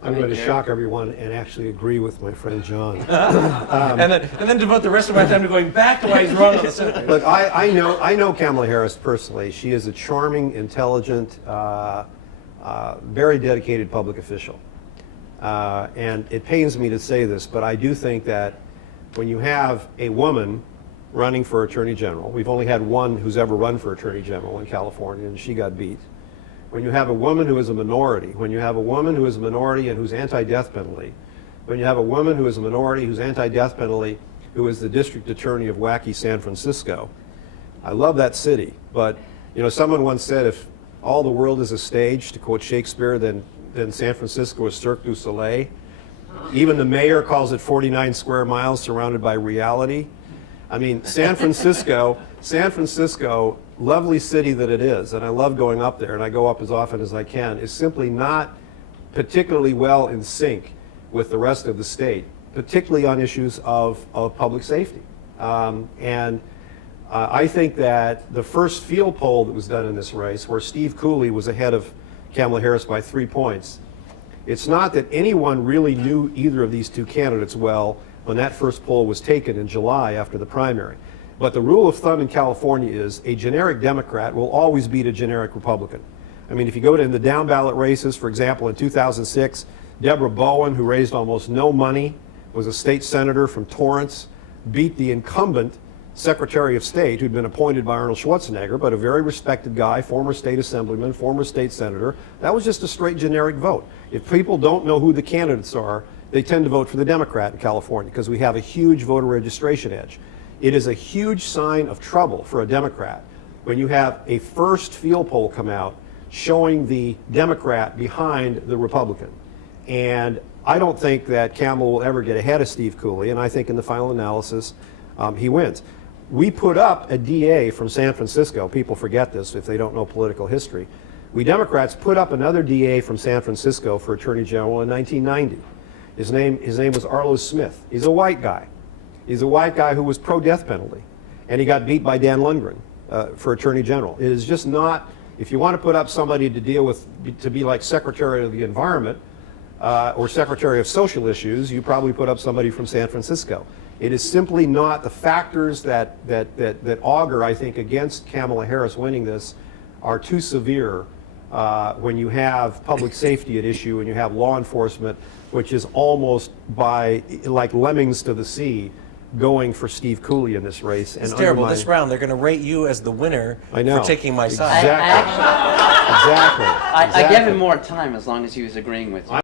I'm going to shock everyone and actually agree with my friend John. And then devote the rest of my time to going back to why he's wrong on the Senate. Look, I know Kamala Harris personally. She is a charming, intelligent, very dedicated public official. And it pains me to say this, but I do think that when you have a woman running for Attorney General, we've only had one who's ever run for Attorney General in California, and she got beat. When you have a woman who is a minority, when you have a woman who is a minority and who's anti-death penalty, when you have a woman who is a minority who's anti-death penalty, who is the district attorney of wacky San Francisco, I love that city, but you know, someone once said, if all the world is a stage, to quote Shakespeare, then San Francisco is Cirque du Soleil. Even the mayor calls it 49 square miles surrounded by reality. I mean, San Francisco, lovely city that it is, and I love going up there, and I go up as often as I can, is simply not particularly well in sync with the rest of the state, particularly on issues of public safety. I think that the first field poll that was done in this race, where Steve Cooley was ahead of Kamala Harris by 3 points, it's not that anyone really knew either of these two candidates well when that first poll was taken in July after the primary. But the rule of thumb in California is a generic Democrat will always beat a generic Republican. I mean, if you go to the down ballot races, for example, in 2006, Deborah Bowen, who raised almost no money, was a state senator from Torrance, beat the incumbent Secretary of State, who'd been appointed by Arnold Schwarzenegger, but a very respected guy, former state assemblyman, former state senator. That was just a straight generic vote. If people don't know who the candidates are, they tend to vote for the Democrat in California because we have a huge voter registration edge. It is a huge sign of trouble for a Democrat when you have a first field poll come out showing the Democrat behind the Republican. And I don't think that Kamala will ever get ahead of Steve Cooley, and I think in the final analysis, he wins. We put up a DA from San Francisco. People forget this if they don't know political history. We Democrats put up another DA from San Francisco for Attorney General in 1990. His name was Arlo Smith. He's a white guy. He's a white guy who was pro-death penalty, and he got beat by Dan Lundgren for Attorney General. It is just not, if you want to put up somebody to deal with, to be like Secretary of the Environment or Secretary of Social Issues, you probably put up somebody from San Francisco. It is simply not the factors that augur, I think, against Kamala Harris winning this are too severe when you have public safety at issue and you have law enforcement, which is almost by, like lemmings to the sea, going for Steve Cooley in this race. It's terrible. This round, they're going to rate you as the winner for taking my side. Exactly. I gave him more time as long as he was agreeing with you.